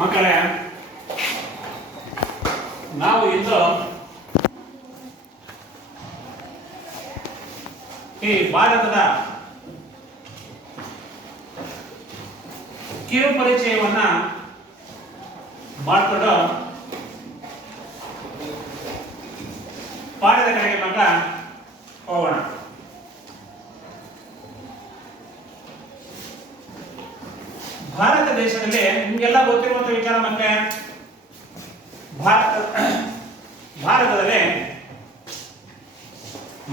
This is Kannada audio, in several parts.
ಮಕ್ಕಳೇ, ನಾವು ಇಂದು ಈ ಭಾರತದ ಕಿರು ಪರಿಚಯವನ್ನ ಮಾಡಿಕೊಂಡು ಪಾಠದ ಕಡೆಗೆ ಮಕ್ಕಳ ಹೋಗೋಣ. ಭಾರತ ದೇಶದಲ್ಲಿ ನಿಮಗೆಲ್ಲ ಗೊತ್ತಿರುವಂತ ವಿಚಾರ ಮಕ್ಕಳೇ, ಭಾರತದಲ್ಲಿ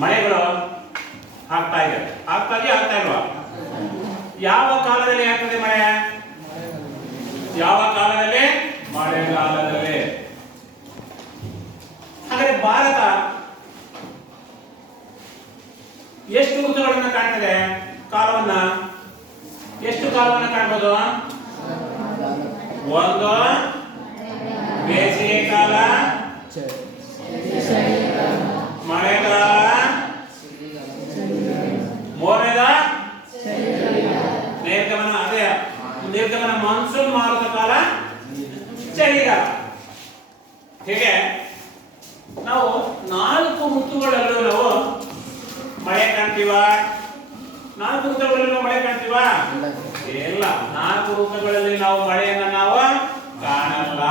ಮಳೆಗಳು ಆಗ್ತಾ ಇದೆ. ಆಗ್ತಾ ಇಲ್ವಾ? ಯಾವ ಕಾಲದಲ್ಲಿ ಆಗ್ತದೆ ಮಳೆ? ಯಾವ ಕಾಲದಲ್ಲಿ? ಮಳೆಗಾಲದಲ್ಲಿ. ಹಾಗಾದ್ರೆ ಭಾರತ ಎಷ್ಟು ಋತುಗಳನ್ನು ಕಾಣ್ತದೆ? ಕಾಲವನ್ನ ಎಷ್ಟು ಕಾಲವನ್ನು ಕಾಣ್ಬೋದು? ಒಂದು ಬೇಸಿಗೆ ಕಾಲ, ಮಳೆಗಾಲ, ಮೂರನೇದ ನಿರ್ಗಮನ, ಅದೇ ನಿರ್ಗಮನ ಮಾನ್ಸೂನ್ ಮಾರುತ ಕಾಲ, ಚಳಿಗಾಲ. ಹೀಗೆ ನಾವು 4 ಋತುಗಳಲ್ಲೂ ನಾವು ಮಳೆ ಕಾಣ್ತೀವ? 4 ಋತುಗಳಲ್ಲಿ ಮಳೆ ಕಾಣ್ತೀವ? ಇಲ್ಲ, 4 ಋತುಗಳಲ್ಲಿ ನಾವು ಮಳೆಯನ್ನ ನಾವು ಕಾಣಲ್ಲ.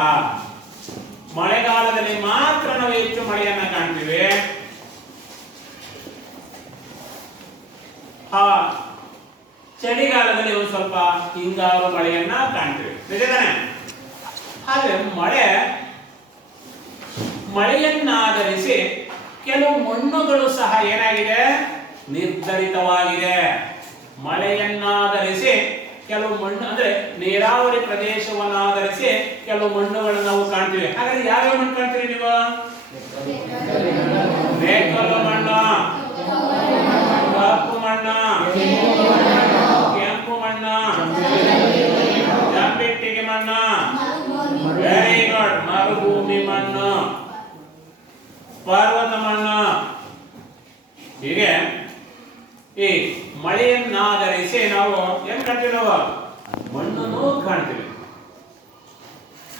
ಮಳೆಗಾಲದಲ್ಲಿ ಮಾತ್ರ ನಾವು ಹೆಚ್ಚು ಮಳೆಯನ್ನ ಕಾಣ್ತೀವಿ. ಚಳಿಗಾಲದಲ್ಲಿ ಒಂದು ಸ್ವಲ್ಪ ಹಿಂಗಾರು ಮಳೆಯನ್ನ ಕಾಣ್ತೀವಿ. ನಿಜ ತಾನೆ? ಹಾಗೆ ಮಳೆಯನ್ನಾಧರಿಸಿ ಕೆಲವು ಮಣ್ಣುಗಳು ಸಹ ಏನಾಗಿದೆ? ನಿರ್ಧರಿತವಾಗಿದೆ. ಮಳೆಯನ್ನಾಧರಿಸಿ ಕೆಲವು ಮಣ್ಣು ಅಂದ್ರೆ ನೀರಾವರಿ ಪ್ರದೇಶವನ್ನಾಧರಿಸಿ ಕೆಲವು ಮಣ್ಣುಗಳನ್ನು ನಾವು ಕಾಣ್ತೀವಿ. ಹಾಗಾದ್ರೆ ಯಾವ್ಯಾವ ಮಣ್ಣು ಕಾಣ್ತೀರಿ ನೀವು? ಮೆಕ್ಕಲು ಮಣ್ಣು, ಕಪ್ಪು ಮಣ್ಣು, ಕೆಂಪು ಮಣ್ಣು, ಜಂಬಿಟ್ಟಿಗೆ ಮಣ್ಣು, ವೆರಿ ಗುಡ್, ಮರುಭೂಮಿ ಮಣ್ಣು, ಪರ್ವತ ಮಣ್ಣು. ಹೀಗೆ ಈ ಮಳೆಯನ್ನಾಧರಿಸಿ ನಾವು ಏನ್ ಕಾಣ್ತೀವಿ? ನಾವು ಮಣ್ಣನ್ನು ಕಾಣ್ತೀವಿ.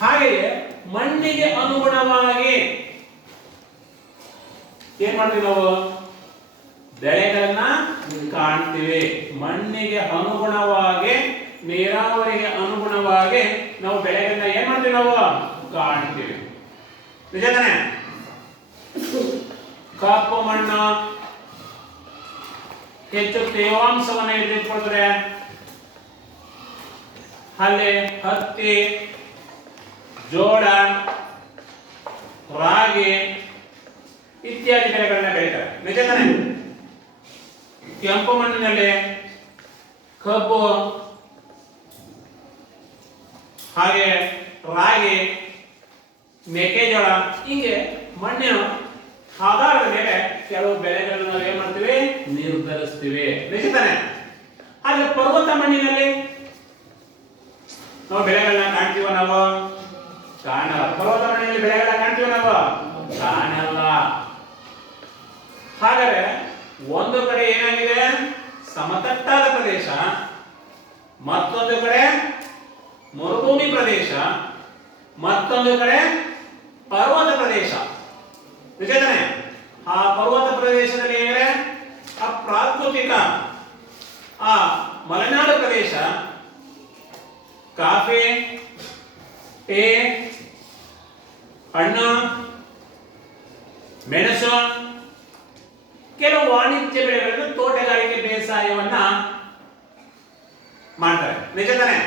ಹಾಗೆಯೇ ಮಣ್ಣಿಗೆ ಅನುಗುಣವಾಗಿ ಏನ್ ಮಾಡ್ತೀವಿ? ನಾವು ಬೆಳೆಗಳನ್ನ ಕಾಣ್ತೀವಿ. ಮಣ್ಣಿಗೆ ಅನುಗುಣವಾಗಿ, ನೀರಾವರಿಗೆ ಅನುಗುಣವಾಗಿ ನಾವು ಬೆಳೆಗಳನ್ನ ಏನ್ ಮಾಡ್ತೀವಿ? ನಾವು ಕಾಣ್ತೀವಿ. ನಿಜ ತಾನೆ? ಕಪ್ಪು ಮಣ್ಣು ಹೆಚ್ಚು ತೇವಾಂಶವನ್ನು ಹಿಡಿದಿಟ್ಕೊಳ್ತಾರೆ. ಅಲ್ಲಿ ಹತ್ತಿ, ಜೋಳ, ರಾಗಿ ಇತ್ಯಾದಿ ಬೆಳೆಗಳನ್ನ ಬೆಳೀತಾರೆ. ನಿಜ ತಾನೆ? ಕೆಂಪು ಮಣ್ಣಿನಲ್ಲಿ ಕಬ್ಬು, ಹಾಗೆ ರಾಗಿ, ಮೆಕ್ಕೆಜೋಳ, ಹೀಗೆ ಮಣ್ಣಿನ ಆಧಾರದ ಮೇಲೆ ಕೆಲವು ಬೆಳೆಗಳನ್ನು ನಾವು ಏನ್ ಮಾಡ್ತೀವಿ? ನಿರ್ಧರಿಸ್ತೀವಿ. ನಿಜ ತಾನೆ? ಹಾಗೆ ಪರ್ವತ ಮಣ್ಣಿನಲ್ಲಿ ನಾವು ಬೆಳೆಗಳನ್ನ ಕಾಣ್ತೀವ? ನಾವು ಕಾಣಲ್ಲ. ಪರ್ವತ ಮಣ್ಣಿನಲ್ಲಿ ಬೆಳೆಗಳನ್ನ ಕಾಣ್ತೀವ? ನಾವು ಕಾಣಲ್ಲ. ಹಾಗಾದ್ರೆ ಒಂದು ಕಡೆ ಏನಾಗಿದೆ? ಸಮತಟ್ಟಾದ ಪ್ರದೇಶ, ಮತ್ತೊಂದು ಕಡೆ ಮರುಭೂಮಿ ಪ್ರದೇಶ, ಮತ್ತೊಂದು ಕಡೆ ಪರ್ವತ ಪ್ರದೇಶ. ನಿಜ ತಾನೆ? ಆ ಪರ್ವತ ಪ್ರದೇಶದಲ್ಲಿ ಏನಿದೆ? ಆ ಪ್ರಾಕೃತಿಕ ಆ ಮಲೆನಾಡು ಪ್ರದೇಶ, ಕಾಫಿ, ಟೀ, ಹಣ್ಣು, ಮೆಣಸು, ಕೆಲವು ವಾಣಿಜ್ಯ ಬೆಳೆಗಳನ್ನು, ತೋಟಗಾರಿಕೆ ಬೇಸಾಯವನ್ನ ಮಾಡ್ತಾರೆ. ನಿಜ ತಾನೆ?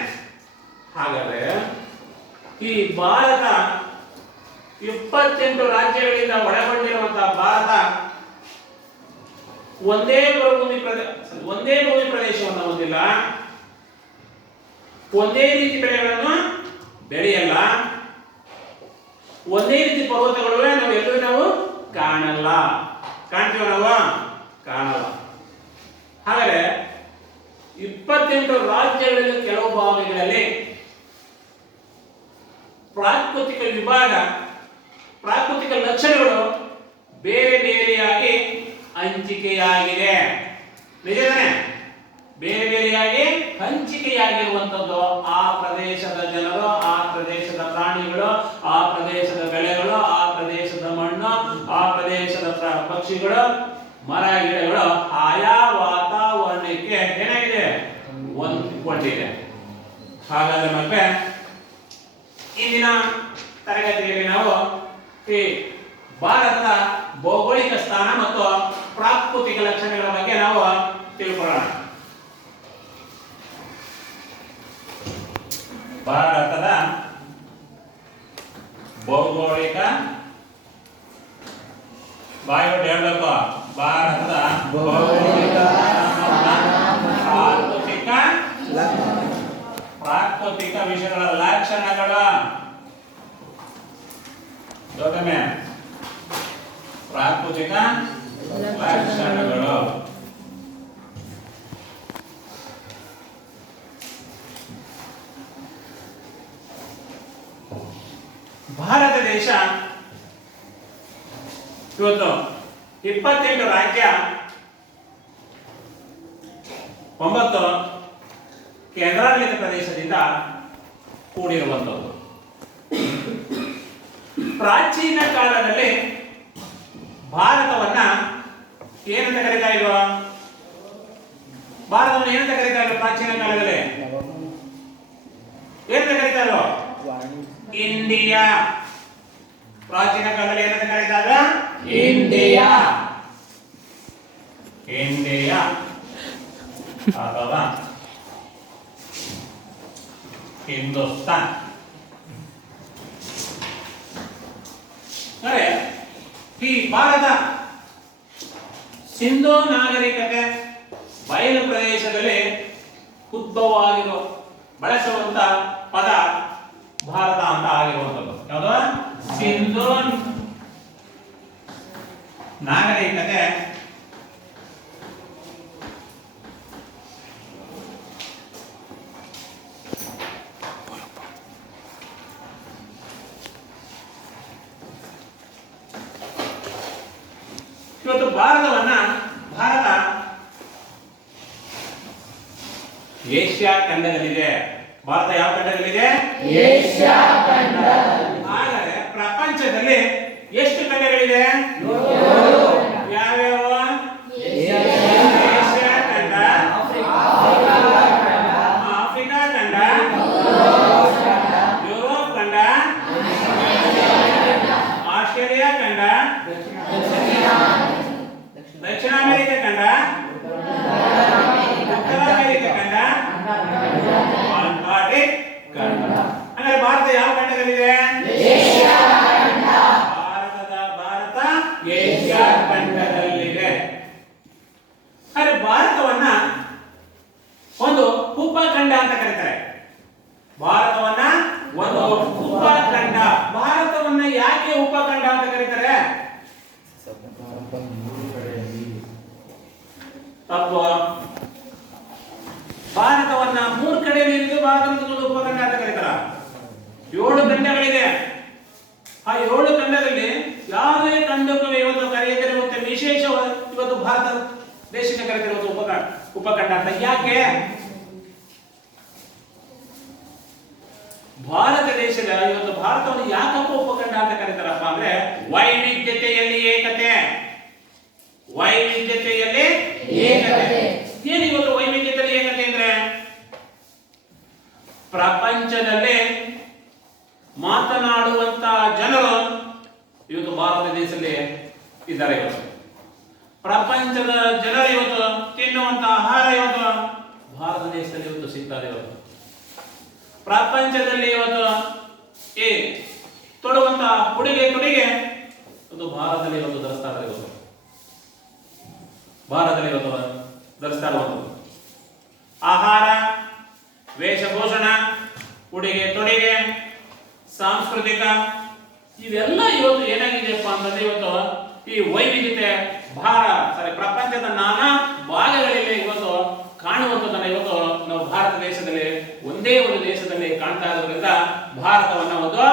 ಹಾಗಾದ್ರೆ ಈ ಭಾರತ 28 ರಾಜ್ಯಗಳಿಂದ ಒಳಗೊಂಡಿರುವಂತಹ ಭಾರತ ಒಂದೇ ಭೂಮಿ ಪ್ರದೇಶವನ್ನು ಹೊಂದಿಲ್ಲ. ಒಂದೇ ರೀತಿ ಬೆಳೆಗಳನ್ನು ಬೆಳೆಯಲ್ಲ. ಒಂದೇ ರೀತಿ ಪರ್ವತಗಳು ನಾವು ಎಲ್ಲೂ ನಾವು ಕಾಣಲ್ಲ. ಕಾಣ್ತೀವ? ನಾವು ಕಾಣಲ್ಲ. ಹಾಗಾದ್ರೆ 28 ರಾಜ್ಯಗಳಲ್ಲಿ ಕೆಲವು ಭಾಗಗಳಲ್ಲಿ ಪ್ರಾಕೃತಿಕ ವಿಭಾಗ ಪ್ರಾಕೃತಿಕ ಲಕ್ಷಣಗಳು ಬೇರೆ ಬೇರೆಯಾಗಿ ಹಂಚಿಕೆಯಾಗಿದೆ. ನಿಜನೇ? ಬೇರೆ ಬೇರೆಯಾಗಿ ಹಂಚಿಕೆಯಾಗಿರುವಂತದ್ದು ಆ ಪ್ರದೇಶದ ಜನರು, ಆ ಪ್ರದೇಶದ ಪ್ರಾಣಿಗಳು, ಆ ಪ್ರದೇಶದ ಬೆಳೆಗಳು, ಆ ಪ್ರದೇಶದ ಮಣ್ಣು, ಆ ಪ್ರದೇಶದ ಪಕ್ಷಿಗಳು, ಮರ ಗಿಡಗಳು ಆಯಾ ವಾತಾವರಣಕ್ಕೆ ಏನಾಗಿದೆ, ಹೊಂದಿಕೊಂಡಿದೆ. ಹಾಗಾದ್ರೆ ಮತ್ತೆ ಇಂದಿನ ತರಗತಿಯಲ್ಲಿ ನಾವು ಈ ಭಾರತದ ಭೌಗೋಳಿಕ ಸ್ಥಾನ ಮತ್ತು ಪ್ರಾಕೃತಿಕ ಲಕ್ಷಣಗಳ ಬಗ್ಗೆ ನಾವು ತಿಳ್ಕೊಳ್ಳೋಣ. ಭಾರತದ ಭೌಗೋಳಿಕ ಬಾಯೋಟ್ ಹೇಳಬೇಕು. ಭಾರತದ ಭೌಗೋಳಿಕ ಪ್ರಾಕೃತಿಕ ವಿಷಯಗಳ ಲಕ್ಷಣಗಳು. ಪ್ರಾಕೃತಿಕ ಲಕ್ಷಣಗಳು. ಭಾರತ ದೇಶ ಇವತ್ತು 28 ರಾಜ್ಯ, 9 ಕೇಂದ್ರಾಡಳಿತ ಪ್ರದೇಶದಿಂದ ಕೂಡಿರುವಂತದ್ದು. ಪ್ರಾಚೀನ ಕಾಲದಲ್ಲಿ ಭಾರತವನ್ನ ಏನಂತ ಕರೀತಾ ಇರುವ? ಭಾರತವನ್ನು ಏನಂತ ಕರೀತಾ ಇರುವ? ಪ್ರಾಚೀನ ಕಾಲದಲ್ಲಿ ಏನಂತ ಕರೀತಾ ಇರುವ? ಇಂಡಿಯಾ. ಪ್ರಾಚೀನ ಕಾಲದಲ್ಲಿ ಏನಂತ ಕರೀತಾರೆ? ಇಂಡಿಯಾ. ಇಂಡಿಯಾ ಅಥವಾ ಹಿಂದೂಸ್ತಾನ್. ಅಂದರೆ ಈ ಭಾರತ ಸಿಂಧೂ ನಾಗರಿಕತೆ ಬಯಲು ಪ್ರದೇಶದಲ್ಲಿ ಉದ್ಭವವಾಗಿರೋ ಬಳಸುವಂತ ಪದ ಭಾರತ ಅಂತ ಆಗಿರುವಂಥದ್ದು. ಯಾವುದು? ಸಿಂಧೂ ನಾಗರಿಕತೆ ಇವತ್ತು ಭಾರತ ಏಷ್ಯಾ ಖಂಡದಲ್ಲಿದೆ. ಭಾರತ ಯಾವ ಖಂಡದಲ್ಲಿದೆ? ಏಷ್ಯಾ ಖಂಡ. ಹಾಗಾದ್ರೆ ಪ್ರಪಂಚದಲ್ಲಿ ಎಷ್ಟು ಖಂಡಗಳಿದೆ? ಯಾವ್ಯಾವ? ಏಷ್ಯಾ ಖಂಡ, ಆಫ್ರಿಕಾ ಖಂಡ, ಯುರೋಪ್ ಖಂಡ, ಆಸ್ಟ್ರೇಲಿಯಾ ಖಂಡ, ದಕ್ಷಿಣ ಅಮೆರಿಕ ಖಂಡ, ಉತ್ತರ ಅಮೆರಿಕ ಖಂಡ, ಅಂಟಾರ್ಟಿಕ್ ಖಂಡ. ಅಂದ್ರೆ ಭಾರತ ಯಾವ ಖಂಡದಲ್ಲಿದೆ? ಭಾರತ ಏಷ್ಯಾ ಖಂಡದಲ್ಲಿದೆ. ಆದರೆ ಭಾರತವನ್ನ ಒಂದು ಉಪಖಂಡ ಅಂತ ಕರೀತಾರೆ. ಭಾರತವನ್ನ ಒಂದು ಉಪಖಂಡ. ಭಾರತವನ್ನ ಯಾಕೆ ಉಪಖಂಡ ಅಂತ ಕರೀತಾರೆ? ತಪ್ಪು. ಭಾರತವನ್ನ 3 ಕಡೆಯಲ್ಲಿ ಇದ್ದು ಭಾರತವನ್ನು ಉಪಖಂಡ ಅಂತ ಕರೀತಾರ. 7 ಖಂಡಗಳಿದೆ. ಆ 7 ಖಂಡದಲ್ಲಿ ಯಾವುದೇ ಖಂಡಕ್ಕೂ ಇವತ್ತು ಕರೆಯದಿರುವಂತೆ ವಿಶೇಷ ಇವತ್ತು ಭಾರತ ದೇಶಕ್ಕೆ ಕರೆದಿರುವುದು ಉಪಖಂಡ ಅಂತ. ಯಾಕೆ? ಭಾರತ ದೇಶದ ಇವತ್ತು ಭಾರತವನ್ನು ಯಾಕಪ್ಪ ಉಪಖಂಡ ಅಂತ ಕರೀತಾರಪ್ಪ ಅಂದ್ರೆ ವೈವಿಧ್ಯತೆಯಲ್ಲಿ ಏಕತೆ. ವೈವಿಧ್ಯತೆಯಲ್ಲಿ ಏಕತೆ. ಏನು ಇವತ್ತು ವೈವಿಧ್ಯತೆಯಲ್ಲಿ ಏಕತೆ ಅಂದ್ರೆ ಪ್ರಪಂಚದಲ್ಲಿ ಮಾತನಾಡುವಂತ ಜನರು ಇವತ್ತು ಭಾರತ ದೇಶದಲ್ಲಿ ಇದ್ದಾರೆ. ಇವತ್ತು ಪ್ರಪಂಚದ ಜನರು ಇವತ್ತು ತಿನ್ನುವಂತ ಆಹಾರ ಇವತ್ತು ಭಾರತ ದೇಶದಲ್ಲಿ ಇವತ್ತು ಸಿಗ್ತದೆ. ಇವತ್ತು ಪ್ರಪಂಚದಲ್ಲಿ ಇವತ್ತು ಈ ತೊಡುವಂತ ಉಡುಗೆ ತೊಡುಗೆ ಇವತ್ತು ಭಾರತದಲ್ಲಿ ಇವತ್ತು ಧರಿಸ್ತಾ ಇದ್ದಾರೆ. ಇವತ್ತು ಭಾರತದಲ್ಲಿ ಇವತ್ತು ಧರಿಸ್ತಾ ಇರುವಂಥದ್ದು ಆಹಾರ, ವೇಷಭೂಷಣ, ಉಡುಗೆ ತೊಡುಗೆ, ಸಾಂಸ್ಕೃತಿಕ ಇವೆಲ್ಲ ಇವತ್ತು ಏನಾಗಿದೆಯಪ್ಪ ಅಂತಂದ್ರೆ ಇವತ್ತು ಈ ವೈವಿಧ್ಯತೆ ಪ್ರಪಂಚದ ನಾನಾ ಭಾಗಗಳಲ್ಲಿ ಇವತ್ತು ಕಾಣುವಂಥದ್ದನ್ನ ಇವತ್ತು ನಾವು ಭಾರತ ದೇಶದಲ್ಲಿ ಒಂದೇ ಒಂದು ದೇಶದಲ್ಲಿ ಕಾಣ್ತಾ ಇರೋದ್ರಿಂದ ಭಾರತವನ್ನ ಒಂದು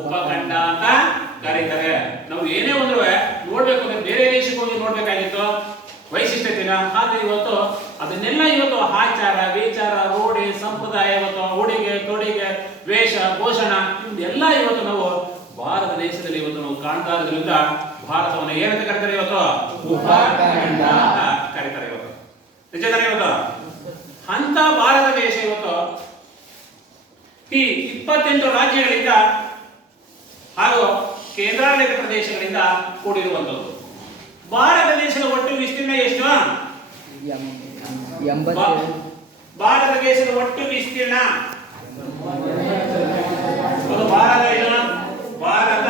ಉಪಖಂಡ ಅಂತ ಕರೀತಾರೆ. ಅಂತೀರಾ. ಆದ್ರೆ ಇವತ್ತು ಅದನ್ನೆಲ್ಲ ಇವತ್ತು ಆಚಾರ ವಿಚಾರ ರೂಢಿ ಸಂಪ್ರದಾಯ ಇವತ್ತು ಉಡುಗೆ ತೊಡಿಗೆ ವೇಷ ಭೂಷಣ ಇದೆಲ್ಲ ಇವತ್ತು ನಾವು ಭಾರತ ದೇಶದಲ್ಲಿ ಇವತ್ತು ನಾವು ಕಾಣ್ತಾ ಇರೋದ್ರಿಂದ ಭಾರತವನ್ನು ಏನಂತ ಕರೀತಾರೆ ಇವತ್ತು ಉಪಖಂಡ ಕರೀತಾರೆ ಇವತ್ತು. ನಿಜ ತಾನೇ ಇವತ್ತು ಅಂತ ಭಾರತ ದೇಶ ಇವತ್ತು ಈ 28 ರಾಜ್ಯಗಳಿಂದ ಹಾಗೂ ಕೇಂದ್ರಾಡಳಿತ ಪ್ರದೇಶಗಳಿಂದ ಕೂಡಿರುವಂತದ್ದು. ಭಾರತ ದೇಶದ ಒಟ್ಟು ವಿಸ್ತೀರ್ಣ ಎಷ್ಟು? ಭಾರತ ದೇಶದ ಒಟ್ಟು ವಿಸ್ತೀರ್ಣ ಭಾರತ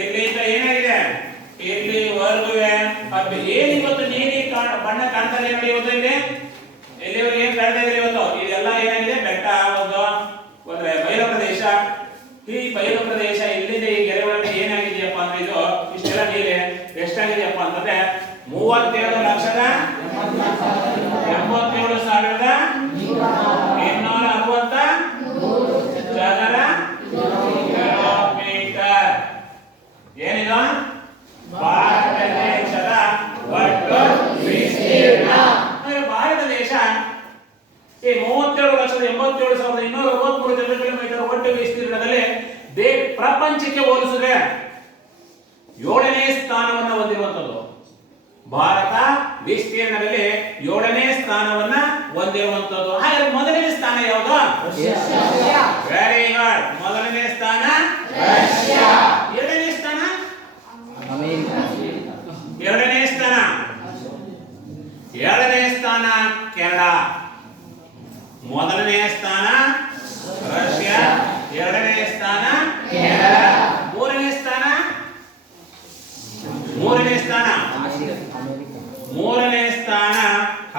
ಇಲ್ಲಿಂದ ಏನಾಗಿದೆ ಇಲ್ಲಿವರೆಗೂ ಏನಿವತ್ತು ನೀಲಿ ಬಣ್ಣ ಕಾಣ್ತಾ ಇದೆ ನೋಡಿ. ಇವತ್ತು ಇಲ್ಲಿ ಎಲ್ಲಿವರೆಗೆ ಏನ್ ಕಾಣ್ತಾ ಇದೆ ಇವತ್ತು ಇದೆಲ್ಲ ಏನಾಗಿದೆ ಬೆಟ್ಟ ಒಂದು ಬಯಲು ಪ್ರದೇಶ. ಈ ಬಯಲು ಪ್ರದೇಶ ಇಲ್ಲಿಂದ ಈ ಗೆರೆ ಒಳಗೆ ಏನಾಗಿದೆಯಪ್ಪ ಅಂದ್ರೆ ಇದು ಇಷ್ಟೆಲ್ಲ ನೀರು ಎಷ್ಟಾಗಿದೆಯಪ್ಪ ಅಂತಂದ್ರೆ 37,87,260 ಚದರ ಕಿಲೋಮೀಟರ್. ಏನಿದು ಭಾರತ ದೇಶದ ಒಟ್ಟು ವಿಸ್ತೀರ್ಣ. ಭಾರತ ದೇಶ ಈ 37,87,263 ಚದರ ಕಿಲೋಮೀಟರ್ ಒಟ್ಟು ವಿಸ್ತೀರ್ಣದಲ್ಲಿ ಪ್ರಪಂಚಕ್ಕೆ ಹೋಲಿಸಿದ್ರೆ 7ನೇ ಸ್ಥಾನವನ್ನು ಹೊಂದಿರುವಂತದ್ದು. ಭಾರತ ವಿಸ್ತೀರ್ಣದಲ್ಲಿ 7ನೇ ಸ್ಥಾನವನ್ನ ಹೊಂದಿರುವಂತದ್ದು. ಹಾಗಾದ್ರೆ ಮೊದಲನೇ ಸ್ಥಾನ ಯಾವುದು? Very good. ಮೊದಲನೇ ಸ್ಥಾನ ರಷ್ಯಾ. ಎರಡನೇ ಸ್ಥಾನ ಅಮೆರಿಕ. ಎರಡನೇ ಸ್ಥಾನ ಕೆನಡಾ. ಮೊದಲನೇ ಸ್ಥಾನ ರಷ್ಯಾ, ಎರಡನೇ ಸ್ಥಾನ ಕೆನಡಾ, ಮೂರನೇ ಸ್ಥಾನ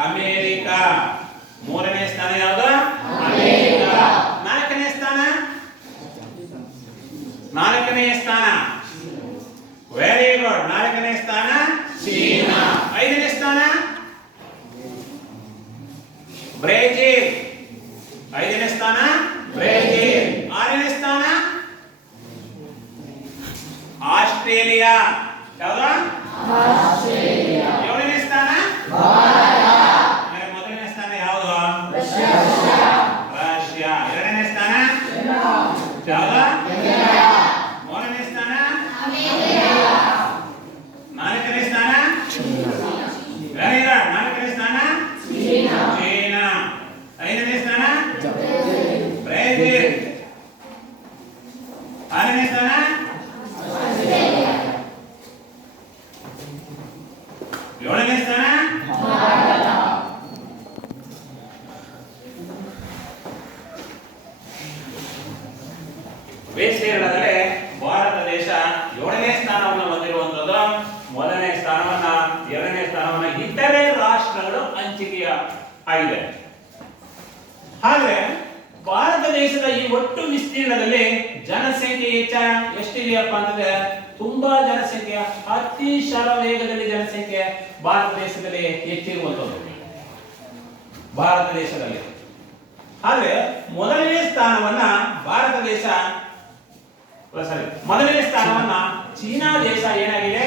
ಅಮೆರಿಕ. ಮೂರನೇ ಸ್ಥಾನ ಯಾವುದು? ಅಮೆರಿಕ. ನಾಲ್ಕನೇ ಸ್ಥಾನ ವೆರಿ ಗುಡ್. ನಾಲ್ಕನೇ ಸ್ಥಾನ ಚೀನಾ. ಐದನೇ ಸ್ಥಾನ ಬ್ರೆಜಿಲ್. ಆರನೇ ಸ್ಥಾನ ಆಸ್ಟ್ರೇಲಿಯಾ. ಯಾವುದು? ಏಳನೇ ಸ್ಥಾನ ಮೊದಲನೇ ಸ್ಥಾನ ಯಾವುದು? ರಷ್ಯಾ. ಎರಡನೇ ಸ್ಥಾನ ಯಾವುದು? ಮೂರನೇ ಸ್ಥಾನ ನಾಲ್ಕನೇ ಸ್ಥಾನ ವೆರಿ ಗುಡ್. ನಾಲ್ಕನೇ ಸ್ಥಾನ ಚೀನಾ. ಐದನೇ ಸ್ಥಾನ ಬ್ರೆಜಿಲ್. ಆರನೇ ಸ್ಥಾನ ಏಳನೇ ಸ್ಥಾನ ವಿಸ್ತೀರ್ಣದಲ್ಲಿ ಭಾರತ ದೇಶ 7ನೇ ಸ್ಥಾನವನ್ನು ಹೊಂದಿರುವಂತದ್ದು. ಮೊದಲನೇ ಸ್ಥಾನವನ್ನ ಎರಡನೇ ಸ್ಥಾನವನ್ನ ಇತರೆ ರಾಷ್ಟ್ರಗಳು ಹಂಚಿಕೆ ಆಗಿದೆ. ಹಾಗೆ ಭಾರತ ದೇಶದ ಈ ಒಟ್ಟು ವಿಸ್ತೀರ್ಣದಲ್ಲಿ ಜನಸಂಖ್ಯೆ ಎಷ್ಟಿದೆಯಪ್ಪ ಅಂತಂದ್ರೆ ತುಂಬಾ ಜನಸಂಖ್ಯೆ ಅತಿ ಶರವೇಗದಲ್ಲಿ ಜನಸಂಖ್ಯೆ ಭಾರತ ದೇಶದಲ್ಲಿ ಹೆಚ್ಚಿರುವಂತದ್ದು. ಭಾರತ ದೇಶದಲ್ಲಿ ಆದ್ರೆ ಮೊದಲನೇ ಸ್ಥಾನವನ್ನ ಚೀನಾ ದೇಶ ಏನಾಗಿದೆ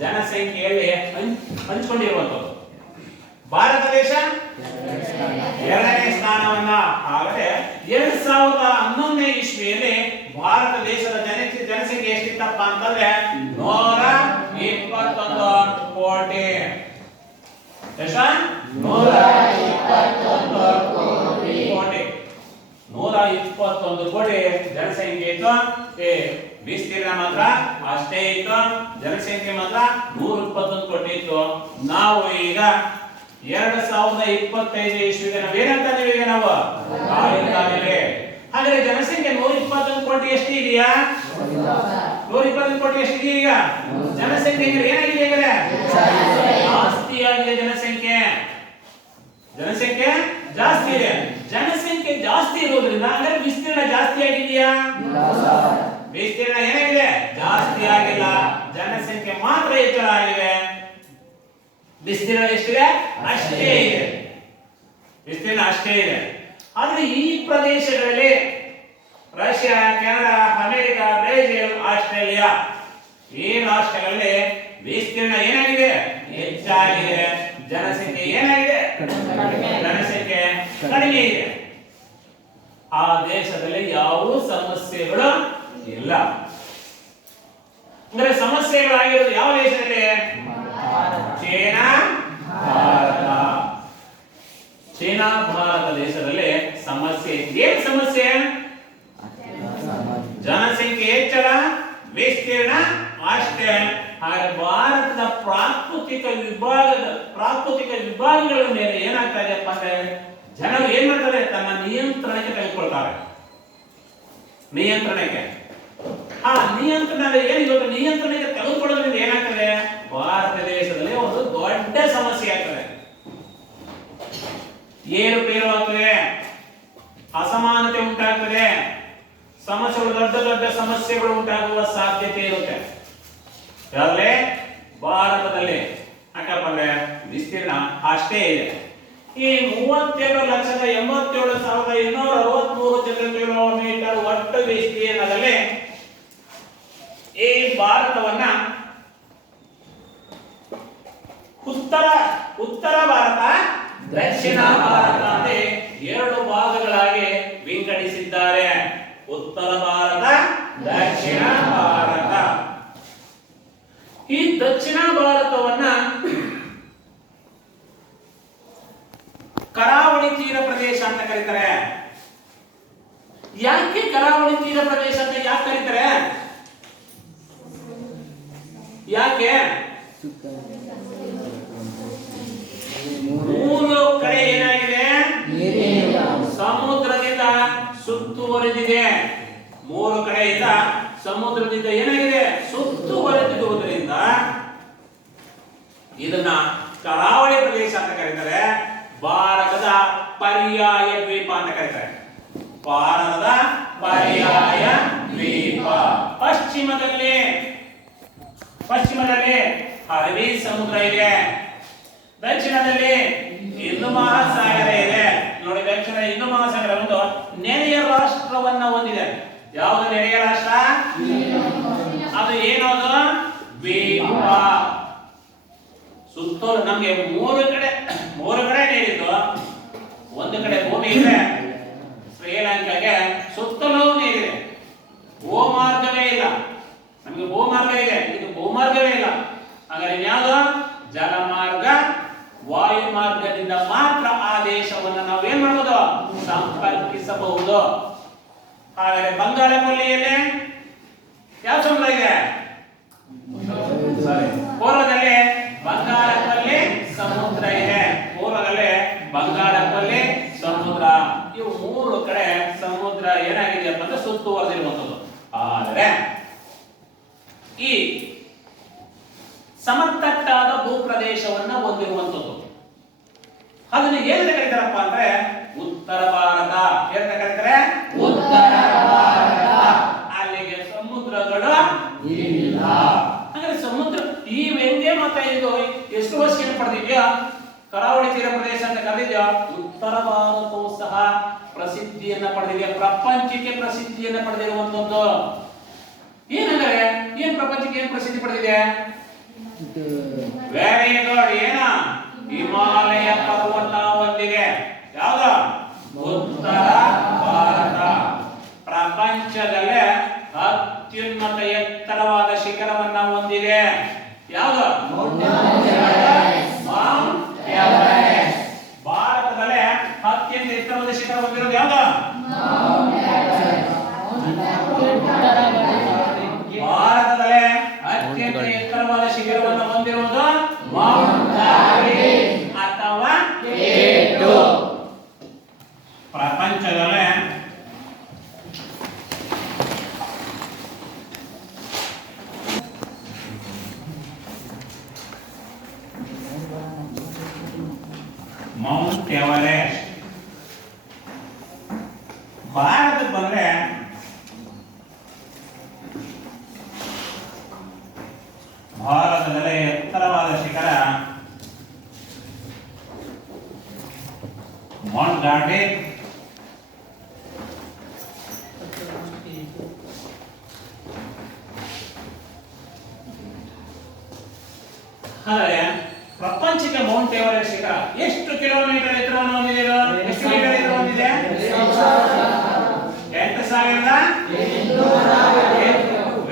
ಜನಸಂಖ್ಯೆಯಲ್ಲಿ ಹಂಚಿಕೊಂಡಿರುವಂತದ್ದು. ಭಾರತ ದೇಶ ಎರಡನೇ ಸ್ಥಾನವನ್ನ. ಆದರೆ 2011ನೇ ಇಸ್ವಿಯಲ್ಲಿ ಭಾರತ ದೇಶದ ಜನಸಂಖ್ಯೆ ಎಷ್ಟಿತ್ತಪ್ಪ ಅಂತಂದ್ರೆ 121 ಕೋಟಿ. 121 ಕೋಟಿ ಜನಸಂಖ್ಯೆ ಇತ್ತು. ವಿಸ್ತೀರ್ಣ ಮಾತ್ರ ಅಷ್ಟೇ ಇತ್ತು. ಜನಸಂಖ್ಯೆ ಮಾತ್ರ 121 ಕೋಟಿ ಇತ್ತು. ನಾವು ಈಗ 2025 ಇಸ್ವಿಗೆ ನಾವೇನಂತ ಈಗ ನಾವು ಹಾಗಾದ್ರೆ ಜನಸಂಖ್ಯೆ 121 ಕೋಟಿ ಎಷ್ಟಿದೆಯಾ? 121 ಕೋಟಿ ಎಷ್ಟಿದೆಯಾ? ಈಗ ಜನಸಂಖ್ಯೆ ಏನಾಗಿದೆ? ಈಗ ಜಾಸ್ತಿ ಆಗಿದೆ. ಜನಸಂಖ್ಯೆ ಜಾಸ್ತಿ ಇದೆ. ಜನಸಂಖ್ಯೆ ಜಾಸ್ತಿ ಇರೋದ್ರಿಂದ ಹಾಗಾದ್ರೆ ವಿಸ್ತೀರ್ಣ ಜಾಸ್ತಿ ಆಗಿದೆಯಾ? ವಿಸ್ತೀರ್ಣ ಏನಾಗಿದೆ? ಜಾಸ್ತಿ ಆಗಿಲ್ಲ. ಜನಸಂಖ್ಯೆ ಮಾತ್ರ ಹೆಚ್ಚಳ ಆಗಿದೆ. ವಿಸ್ತೀರ್ಣ ಎಷ್ಟಿದೆ? ಅಷ್ಟೇ ಇದೆ. ವಿಸ್ತೀರ್ಣ ಅಷ್ಟೇ ಇದೆ. ಆದ್ರೆ ಈ ಪ್ರದೇಶಗಳಲ್ಲಿ Russia, Canada, America, Brazil, Australia ಈ ರಾಷ್ಟ್ರಗಳಲ್ಲಿ ವಿಸ್ತೀರ್ಣ ಏನಾಗಿದೆ? ಹೆಚ್ಚಾಗಿದೆ. ಜನಸಂಖ್ಯೆ ಏನಾಗಿದೆ? ಜನಸಂಖ್ಯೆ ಕಡಿಮೆ ಇದೆ. ಆ ದೇಶದಲ್ಲಿ ಯಾವ ಸಮಸ್ಯೆಗಳು ಇಲ್ಲ. ಅಂದ್ರೆ ಸಮಸ್ಯೆಗಳಾಗಿರೋದು ಯಾವ ದೇಶದಲ್ಲಿ? ಚೀನಾ, ಭಾರತ. ಚೀನಾ ಭಾರತ ದೇಶದಲ್ಲಿ ಸಮಸ್ಯೆ ಏನು? ಸಮಸ್ಯೆ ಜನಸಂಖ್ಯೆ ಹೆಚ್ಚಳ, ವಿಸ್ತೀರ್ಣ ಅಷ್ಟೇ. ಹಾಗೆ ಭಾರತದ ಪ್ರಾಕೃತಿಕ ವಿಭಾಗಗಳ ಮೇಲೆ ಏನಾಗ್ತಾ ಇದೆಯಪ್ಪ ಅಂದ್ರೆ ಜನರು ಏನ್ ಮಾಡ್ತಾರೆ? ತನ್ನ ನಿಯಂತ್ರಣಕ್ಕೆ ತೆಗೆದುಕೊಳ್ತಾರೆ. ನಿಯಂತ್ರಣಕ್ಕೆ ಏನಿವತ್ತು ನಿಯಂತ್ರಣಕ್ಕೆ ತೆಗೆದುಕೊಳ್ಳೋದ್ರಿಂದ ಏನಾಗ್ತದೆ? ಭಾರತ ದೇಶದಲ್ಲಿ ಒಂದು ದೊಡ್ಡ ಸಮಸ್ಯೆ ಆಗ್ತದೆ. ಏರುಪೇರು ಆಗ್ತದೆ, ಅಸಮಾನತೆ ಉಂಟಾಗ್ತದೆ, ಸಮಸ್ಯೆಗಳು ದೊಡ್ಡ ದೊಡ್ಡ ಸಮಸ್ಯೆಗಳು ಉಂಟಾಗುವ ಸಾಧ್ಯತೆ ಇರುತ್ತೆ. ಯಾವ್ದೇ ಭಾರತದಲ್ಲಿ ಯಾಕಪ್ಪ ಅಂದ್ರೆ ವಿಸ್ತೀರ್ಣ ಅಷ್ಟೇ ಇದೆ. ಈ 32,87,263 ಚದರ ಕಿಲೋಮೀಟರ್ ಒಟ್ಟು ವಿಸ್ತೀರ್ಣದಲ್ಲಿ ಈ ಭಾರತವನ್ನ ಉತ್ತರ ಭಾರತ, ದಕ್ಷಿಣ ಭಾರತ ಅಂತ ಎರಡು ಭಾಗಗಳಾಗಿ ವಿಂಗಡಿಸಿದ್ದಾರೆ. ಉತ್ತರ ಭಾರತ, ದಕ್ಷಿಣ ಭಾರತ. ಈ ದಕ್ಷಿಣ ಭಾರತವನ್ನ ಕರಾವಳಿ ತೀರ ಪ್ರದೇಶ ಅಂತ ಕರೀತಾರೆ. ಯಾಕೆ ಕರಾವಳಿ ತೀರ ಪ್ರದೇಶ ಅಂತ ಯಾಕೆ ಕರೀತಾರೆ? ಯಾಕೆ? ಮೂರು ಕಡೆ ಏನಾಗಿದೆ? ಸಮುದ್ರದಿಂದ ಸುತ್ತುವರೆದಿದೆ. ಮೂರು ಕಡೆಯಿಂದ ಸಮುದ್ರದಿಂದ ಏನಾಗಿದೆ? ಸುತ್ತುವರೆದಿರುವುದರಿಂದ ಇದನ್ನ ಕರಾವಳಿ ಪ್ರದೇಶ ಅಂತ ಕರೀತಾರೆ. ಭಾರತದ ಪರ್ಯಾಯ ದ್ವೀಪ ಅಂತ ಕರೀತಾರೆ. ಭಾರತದ ಪರ್ಯಾಯ ದ್ವೀಪ. ಪಶ್ಚಿಮದಲ್ಲಿ ಅರಬ್ಬಿ ಸಮುದ್ರ ಇದೆ. ದಕ್ಷಿಣದಲ್ಲಿ ಹಿಂದೂ ಮಹಾಸಾಗರ ಇದೆ. ನೋಡಿ, ದಕ್ಷಿಣ ಹಿಂದೂ ಮಹಾಸಾಗರ ಒಂದು ನೆರೆಯ ರಾಷ್ಟ್ರವನ್ನ ಹೊಂದಿದೆ. ಯಾವುದು ನೆರೆಯ ರಾಷ್ಟ್ರ? ಅದು ಏನದು? ದ್ವೀಪ. ಸುತ್ತಲೂ ನಮ್ಗೆ ಮೂರು ಕಡೆ ನೀರಿದ್ದು. ಒಂದು ಕಡೆ ಭೂಮಿ ಇದೆ, ಶ್ರೀಲಂಕಾಗೆ ಸುತ್ತಲೂ ನೀರಿದೆ. ಭೂಮಾರ್ಗವೇ ಇಲ್ಲ. ನಮಗೆ ಭೂಮಾರ್ಗ ಇದೆ, ಇದು ಭೂಮಾರ್ಗವೇ ಇಲ್ಲ. ಹಾಗಾದ್ರೆ ಯಾವುದು? ಜಲಮಾರ್ಗ, ವಾಯುಮಾರ್ಗದಿಂದ ಮಾತ್ರ ಆ ದೇಶವನ್ನು ನಾವು ಏನ್ ಮಾಡಬಹುದು? ಸಂಪರ್ಕಿಸಬಹುದು. ಹಾಗಾದ್ರೆ ಬಂಗಾಳ ಕೊಲ್ಲಿಯಲ್ಲಿ ಯಾವ ಸಮುದ್ರ ಇದೆ? ಪೂರ್ವದಲ್ಲಿ ಬಂಗಾಳ ಕೊಲ್ಲಿ ಸಮುದ್ರ ಇದೆ. ಪೂರ್ವದಲ್ಲಿ ಬಂಗಾಳ ಕೊಲ್ಲಿ ಸಮುದ್ರ. ಇವು ಮೂರು ಕಡೆ ಸಮುದ್ರ ಏನಾಗಿದೆ ಅಂತ ಸುತ್ತುವರೆದಿರುವಂತದ್ದು. ಆದರೆ ಈ ಸಮತಟ್ಟಾದ ಭೂಪ್ರದೇಶವನ್ನ ಹೊಂದಿರುವಂತದ್ದು. ಅದನ್ನು ಏನಂತ ಕರೀತಾರಪ್ಪ ಅಂದ್ರೆ ಉತ್ತರ ಭಾರತ. ಏನಂತ ಕರೀತಾರೆ? ಉತ್ತರ ಭಾರತ. ಅಲ್ಲಿಗೆ ಸಮುದ್ರಗಳು ಇಲ್ಲ. ಹಾಗಾದ್ರೆ ಸಮುದ್ರ ಈ ವ್ಯಂಗ್ಯ ಮತ ಇದು ಎಷ್ಟು ವರ್ಷ ಪಡೆದಿದ್ಯಾ? ಕರಾವಳಿ ತೀರ ಪ್ರದೇಶ ಅಂತ ಕರೆದಿದ್ಯಾ? ಉತ್ತರ ಭಾರತವು ಸಹ ಪ್ರಸಿದ್ಧಿಯನ್ನ ಪಡೆದಿದೆ. ಪ್ರಪಂಚಕ್ಕೆ ಪ್ರಸಿದ್ಧಿಯನ್ನ ಪಡೆದಿರುವಂತದ್ದು. ಏನಂದ್ರೆ ಏನ್ ಪ್ರಪಂಚಕ್ಕೆ ಏನ್ ಪ್ರಸಿದ್ಧಿ ಪಡೆದಿದೆ? Very good. ಏನ? ಹಿಮಾಲಯ ಪರ್ವತ ಹೊಂದಿದೆ. ಯಾವುದು? ಉತ್ತರ ಭಾರತ. ಪ್ರಪಂಚದಲ್ಲೇ ಅತ್ಯುನ್ನತ ಎತ್ತರವಾದ ಶಿಖರವನ್ನ ಹೊಂದಿದೆ. ಯಾವುದು? ಭಾರತದಲ್ಲೇ ಅತ್ಯಂತ ಎತ್ತರವಾದ ಶಿಖರ ಹೊಂದಿರೋದು ಯಾವುದು? ಭಾರತದಲ್ಲೇ ಅತ್ಯಂತ ಎತ್ತರವಾದ ಶಿಖರವನ್ನು ಹೊಂದಿರುವುದು ಮೌಂಟ್ ಎವರೆಸ್ಟ್ ಅಥವಾ K2. ಪ್ರಪಂಚದಲ್ಲೇ ಮೌಂಟ್ ಎವರೆಸ್ಟ್. ಭಾರತಕ್ಕೆ ಬಂದ್ರೆ ಭಾರತದಲ್ಲಿ ಎತ್ತರವಾದ ಶಿಖರ ಮೌಂಟ್ ಗಾರ್ಡಿನ್, ಪ್ರಪಂಚಿಕ ಮೌಂಟ್ ಎವರೆಸ್ಟ್ ಶಿಖರ ಎಷ್ಟು ಕಿಲೋಮೀಟರ್ ಎತ್ತರವನ್ನು ಹೊಂದಿದೆ? ಎಷ್ಟು ಮೀಟರ್ ಎತ್ತರ ಹೊಂದಿದೆ? 8,800.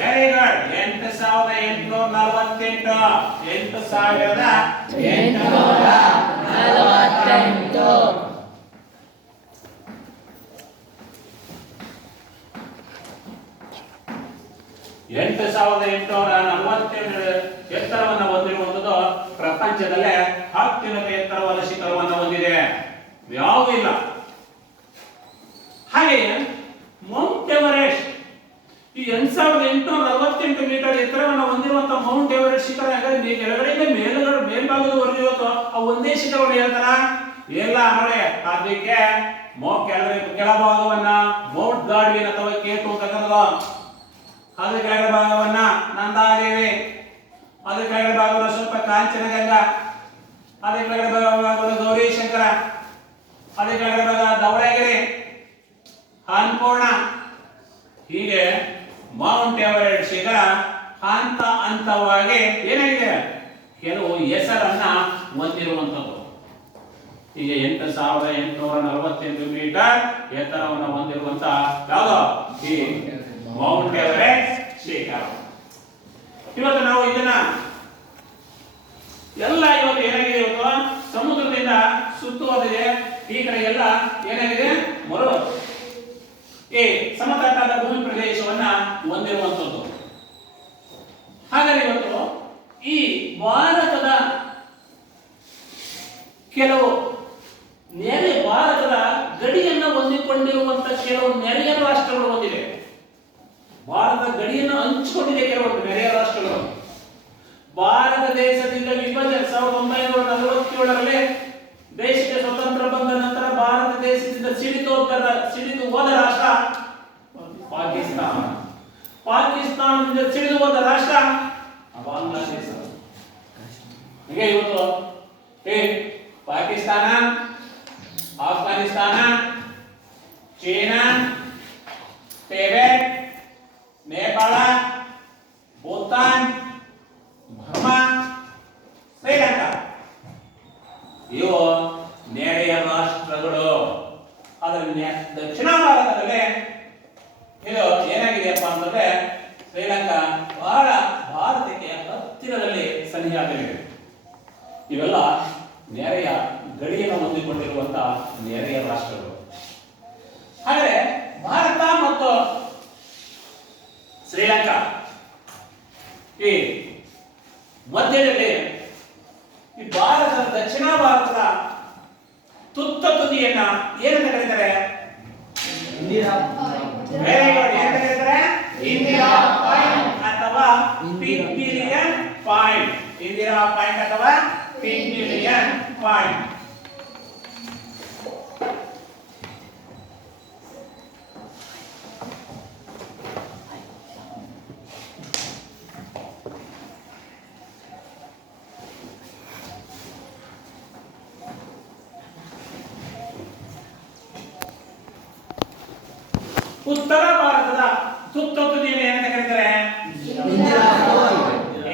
Very good. 8,848. 8,848. 8,847 ಎತ್ತರವನ್ನು ಹೊಂದಿರುವಂತದ್ದು ಪ್ರಪಂಚದಲ್ಲೇ ಅತ್ಯುನ್ನತ ಎತ್ತರವಾದ ಶಿಖರವನ್ನು ಹೊಂದಿದೆ. ಯಾವುದೂ ಇಲ್ಲ. ಹಾಗೆಯೇ ಮೌಂಟ್ ಎವರೆಸ್ಟ್ ಈ 8,848 ಮೀಟರ್ ಎತ್ತರವನ್ನು ಹೊಂದಿರುವಂತಹ ಮೌಂಟ್ ಎವರೆಸ್ಟ್ ಶಿಖರ ಕೆಳಗಡೆಯಿಂದ ಮೇಲ್ಭಾಗದವರೆಗೂ ಇವತ್ತು ಆ ಒಂದೇ ಶಿಖರವನ್ನು ಹೇಳ್ತಾರ ಎಲ್ಲ ನೋಡಿ. ಅದಕ್ಕೆ ಕೆಳಭಾಗವನ್ನ ಮೌಂಟ್ ಗಾಡ್ವಿನ್ ಅಥವಾ ಕೇತು ಅಂತ ಕರೆದ, ಅದ್ರ ಕೆಳಗಡೆ ಭಾಗವನ್ನ ನಂದಾದೇವಿ, ಅದ್ರ ಕೆಳಗಡೆ ಭಾಗವನ್ನು ಸ್ವಲ್ಪ ಕಾಂಚನಗಂಗಾ, ಅದ್ರ ಕೆಳಗಡೆ ಭಾಗವನ್ನು ಗೌರಿ ಶಂಕರ, ಅದ್ರ ಕೆಳಗಡೆ ಭಾಗ ಧವಳಗಿರಿ, ಅನ್ನಪೂರ್ಣ. ಹೀಗೆ ಮೌಂಟ್ ಎವರೆಸ್ಟ್ ಶಿಖರ ಹಂತ ಹಂತವಾಗಿ ಏನಾಗಿದೆ ಕೆಲವು ಹೆಸರನ್ನ ಹೊಂದಿರುವಂತದ್ದು. ಈಗ 8,848 ಮೀಟರ್ ಎತ್ತರವನ್ನು ಹೊಂದಿರುವಂತಹ ಯಾವುದು ಈ ಮೌಂಟ್ ಎವರೆಸ್ಟ್ ಶಿಖರ. ಇವತ್ತು ನಾವು ಇದನ್ನ ಎಲ್ಲ ಇವತ್ತು ಏನಾಗಿದೆ, ಇವತ್ತು ಸಮುದ್ರದಿಂದ ಸುತ್ತುವರಿದಿದೆ. ಈ ಕಡೆ ಎಲ್ಲ ಏನಾಗಿದೆ ಮರು ಈ ಸಮತಟ್ಟಾದ ಭೂಮಿ ಪ್ರದೇಶವನ್ನ ಹೊಂದಿರುವಂತದ್ದು. ಹಾಗಾದ್ರೆ ಇವತ್ತು ಈ ಭಾರತದ ಕೆಲವು ಭಾರತದ ಗಡಿಯನ್ನು ಹೊಂದಿಕೊಂಡಿರುವಂತಹ ಕೆಲವು ನೆರೆಯ ರಾಷ್ಟ್ರಗಳು ಹೊಂದಿದೆ. ಭಾರತದ ಗಡಿಯನ್ನು ಹಂಚಿಕೊಂಡಿದೆ ಕೆಲವೊಂದು ನೆರೆಯ ರಾಷ್ಟ್ರಗಳು. ಭಾರತ ದೇಶದಿಂದ ವಿಭಜನೆ 1947ರಲ್ಲಿ ದೇಶಕ್ಕೆ ಸ್ವತಂತ್ರ ಬಂದ ನಂತರ ಭಾರತ ದೇಶದಿಂದ ಸಿಡಿದು ಹೋದ ರಾಷ್ಟ್ರ ಪಾಕಿಸ್ತಾನ. ಪಾಕಿಸ್ತಾನದಿಂದ ಸಿಡಿದು ಹೋದ ರಾಷ್ಟ್ರ ಬಾಂಗ್ಲಾದೇಶ. ಹೀಗೆ ಇವತ್ತು Pakistan, Afghanistan, China, Tibet, Nepal, Bhutan, Burma, Sri Lanka ಇವು ನೆರೆಯ ರಾಷ್ಟ್ರಗಳು. ಅದರಲ್ಲಿ ದಕ್ಷಿಣ ಭಾರತದಲ್ಲಿ ಇದು ಏನಾಗಿದೆಯಪ್ಪ ಅಂತಂದ್ರೆ ಶ್ರೀಲಂಕಾ ಬಹಳ ಭಾರತಕ್ಕೆ ಹತ್ತಿರದಲ್ಲಿ ಸನ್ನಿಹಿತವಿದೆ. ಇವೆಲ್ಲ ನೆರೆಯ ಗಡಿಯನ್ನು ಹೊಂದಿಕೊಂಡಿರುವಂತಹ ನೆರೆಯ ರಾಷ್ಟ್ರಗಳು. ಆದರೆ ಭಾರತ ಮತ್ತು ಶ್ರೀಲಂಕಾ ಈ ಮಧ್ಯದಲ್ಲಿ ಈ ಭಾರತದ ದಕ್ಷಿಣ ಭಾರತದ ತುತ್ತ ತುದಿಯನ್ನ ಏನಂತ ಕರೀತಾರೆ? Very good. ಏನಂತ ಕರೀತಾರೆ? ಇಂದಿರಾ ಪಾಯಿಂಟ್ ಅಥವಾ ಪಿಗ್ಮಿಲಿಯನ್ ಪಾಯಿಂಟ್. ಇಂದಿರಾ ಪಾಯಿಂಟ್ ಅಥವಾ ಪಿಗ್ಮಿಲಿಯನ್ ಪಾಯಿಂಟ್. ಉತ್ತರ ಭಾರತದ ತುತ್ತ ತುದಿಯನ್ನು ಏನಂತ ಕರೀತಾರೆ?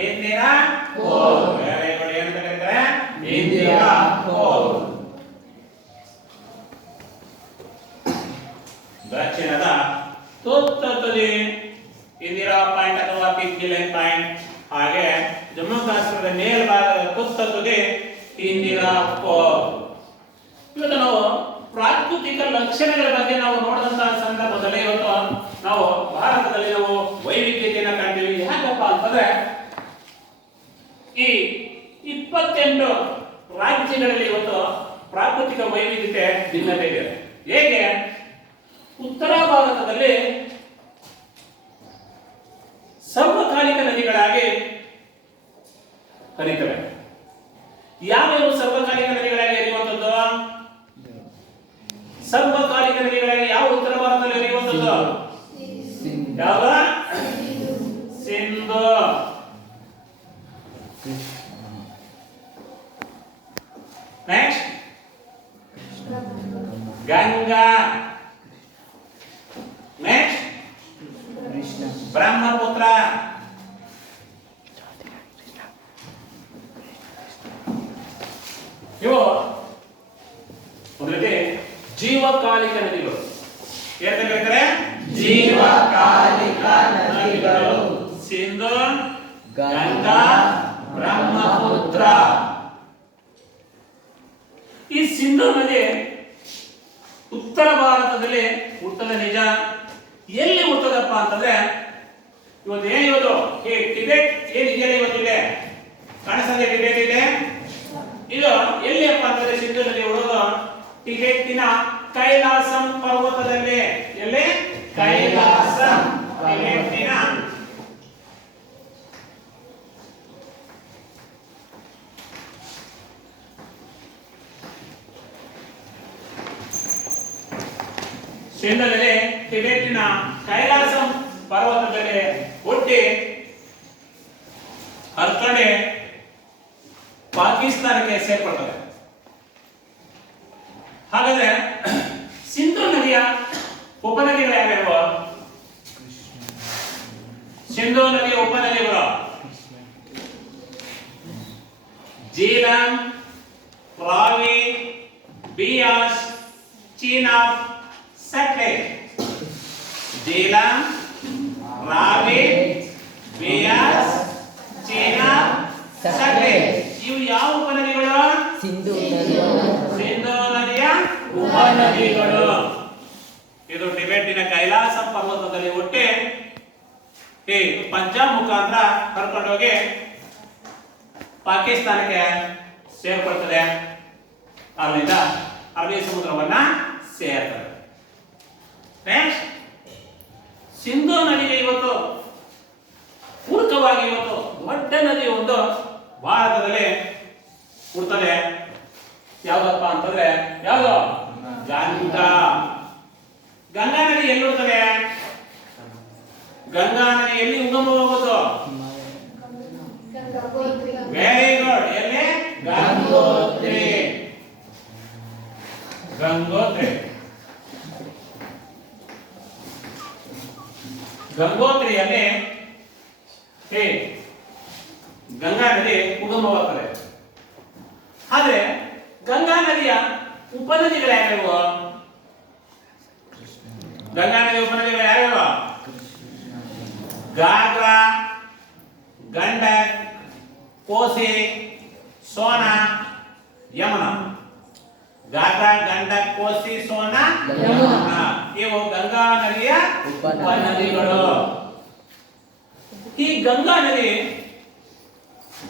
ಇಂದಿರಾ ಪೋಲ್. Very good. ಏನಂತ ಕರೀತಾರೆ? ಇಂದಿರಾ ಪೋಲ್. ದಕ್ಷಿಣದ ತುತ್ತ ತುದಿ ಇಂದಿರಾ ಪಾಯಿಂಟ್ ಅಥವಾ ಪಿಗ್ಮಿಲಿಯನ್ ಪಾಯಿಂಟ್. ಹಾಗೆ ಜಮ್ಮು ಕಾಶ್ಮೀರದ ಮೇಲ್ಭಾಗದ ತುತ್ತ ತುದಿ ಇಂದಿರಾ ಪೋಲ್. ಇವತ್ತು ನಾವು ಪ್ರಾಕೃತಿಕ ಲಕ್ಷಣಗಳ ಬಗ್ಗೆ ನಾವು ನೋಡಿದಂತಹ ಸಂದರ್ಭದಲ್ಲಿ ಇವತ್ತು ನಾವು ಭಾರತದಲ್ಲಿ ನಾವು ವೈವಿಧ್ಯತೆಯನ್ನು ಕಾಣ್ತೀವಿ. ಯಾಕಪ್ಪ ಅಂತಂದ್ರೆ ಈ 28 ರಾಜ್ಯಗಳಲ್ಲಿ ಇವತ್ತು ಪ್ರಾಕೃತಿಕ ವೈವಿಧ್ಯತೆ ಭಿನ್ನತೆ ಇದೆ. ಹೇಗೆ? ಉತ್ತರ ಭಾರತದಲ್ಲಿ ಸರ್ವಕಾಲಿಕ ನದಿಗಳಾಗಿ ಹರಿತವೆ. ಯಾವ್ಯಾವ ಸರ್ವಕಾಲಿಕ ನದಿಗಳಾಗಿ ಹರಿಯುವಂಥದ್ದು? ಸರ್ವಕಾಲಿಕ ನದಿಗಳಾಗಿ ಯಾವ ಉತ್ತರ ಭಾರತದಲ್ಲಿ ಹರಿಯುವಂಥದ್ದು? ಯಾವ? ಸಿಂಧು, ನೆಕ್ಸ್ಟ್ ಗಂಗಾ, ನೆಕ್ಸ್ಟ್ ಬ್ರಹ್ಮಪುತ್ರ, ಇವು ಒಂದು ರೀತಿ ಜೀವಕಾಲಿಕ ನದಿಗಳು. ಏನಂತ ಕರೀತಾರೆ? ಜೀವಕಾಲಿಕ ನದಿಗಳು. ಸಿಂಧು, ಗಂಗಾ, ಬ್ರಹ್ಮಪುತ್ರ. ಈ ಸಿಂಧು ನದಿ ಉತ್ತರ ಭಾರತದಲ್ಲಿ ಹುಟ್ಟದ ನಿಜ. ಎಲ್ಲಿ ಹುಟ್ಟದಪ್ಪ ಅಂತಂದ್ರೆ ಇವತ್ತು ಏನಿವತ್ತು ಟಿಬೆಟ್ ಏನಿದೆಯಲ್ಲ ಇವತ್ತು ಇದೆ ಕಾಣಿಸ್ತದೆ. ಟಿಬೆಟ್ ಇದೆ. ಇದು ಎಲ್ಲಿ ಅಪ್ಪ ಅಂತಂದ್ರೆ ಸಿಂಧು ನದಿ ಹುಡುಗ ಟಿಬೆಟ್ಟಿನ ಕೈಲಾಸಂ ಪರ್ವತದಲ್ಲಿ. ಎಲ್ಲಿ? ಕೈಲಾಸಂ. ಟಿಬೆಟ್ಟಿನ ಸಿಂಧು ನದಿ ಟಿಬೆಟ್ಟಿನ ಕೈಲಾಸಂ ಪರ್ವತದಲ್ಲಿ ಹುಟ್ಟಿ ಹರ್ಕಡೆ ಪಾಕಿಸ್ತಾನಕ್ಕೆ ಸೇರ್ಕೊಳ್ತದೆ. ಹಾಗಾದ್ರೆ ಸಿಂಧು ನದಿಯ ಉಪನದಿಗಳು ಯಾವ್ಯಾವು? ಸಿಂಧು ನದಿಯ ಉಪನದಿಗಳು ಜೀಲಂ, ರಾವಿ, ಬಿಯಾಸ್, ಚೀನಾಬ್, ಸಟ್ಲೆಜ್. ಜೀಲಂ, ರಾವಿ, ಬಿಯಾಸ್, ಚೀನಾಬ್, ಸಟ್ಲೆಜ್. ಇವು ಯಾವ ಉಪನದಿಗಳು? ಸಿಂಧು ನದಿಯ ಉಪನದಿಗಳು. ಇದು ಟಿಬೆಟ್ಟಿನ ಕೈಲಾಸ ಪರ್ವತದಲ್ಲಿ ಹುಟ್ಟಿ ಈ ಪಂಜಾಬ್ ಮುಖಾಂತರ ಕರ್ಕೊಂಡೋಗಿ ಪಾಕಿಸ್ತಾನಕ್ಕೆ ಸೇರ್ಕೊಳ್ತದೆ. ಅಲ್ಲಿಂದ ಅರಬ್ಬಿ ಸಮುದ್ರವನ್ನ ಸೇರ್ತದೆ. ನೆಕ್ಸ್ಟ್, ಸಿಂಧು ನದಿಗೆ ಇವತ್ತು ಪೂರಕವಾಗಿ ಇವತ್ತು ದೊಡ್ಡ ನದಿ ಒಂದು ಭಾರತದಲ್ಲಿ ಹುಡ್ತದೆ. ಯಾವ್ದಪ್ಪ ಅಂತಂದ್ರೆ ಯಾವ್ದು? ಗಂಗಾ. ಗಂಗಾ ನದಿ ಎಲ್ಲಿ ಹುಡ್ತದೆ? ಗಂಗಾ ನದಿ ಎಲ್ಲಿ ಉಗಮವಾಗುವುದು? Very good. ಎಲ್ಲಿ? ಗಂಗೋತ್ರಿ. ಗಂಗೋತ್ರಿ. ಗಂಗೋತ್ರಿಯಲ್ಲಿ ಗಂಗಾ ನದಿ ಉಗಮವಾಗುತ್ತದೆ. ಆದ್ರೆ ಗಂಗಾ ನದಿಯ ಉಪನದಿಗಳು ಯಾವ್ಯಾವು? ಗಂಗಾ ನದಿಯ ಉಪನದಿಗಳು ಯಾವ್ಯಾವು? ಗಾಗ್ರಾ, ಗಂಡಕ್, ಕೋಸಿ, ಸೋನಾ, ಯಮುನಾ. ಗಾಗ್ರಾ, ಗಂಡಕ್, ಕೋಸಿ, ಸೋನಾ, ಯಮುನಾ. ಇವು ಗಂಗಾ ನದಿಯ ಉಪನದಿಗಳು. ಈ ಗಂಗಾ ನದಿ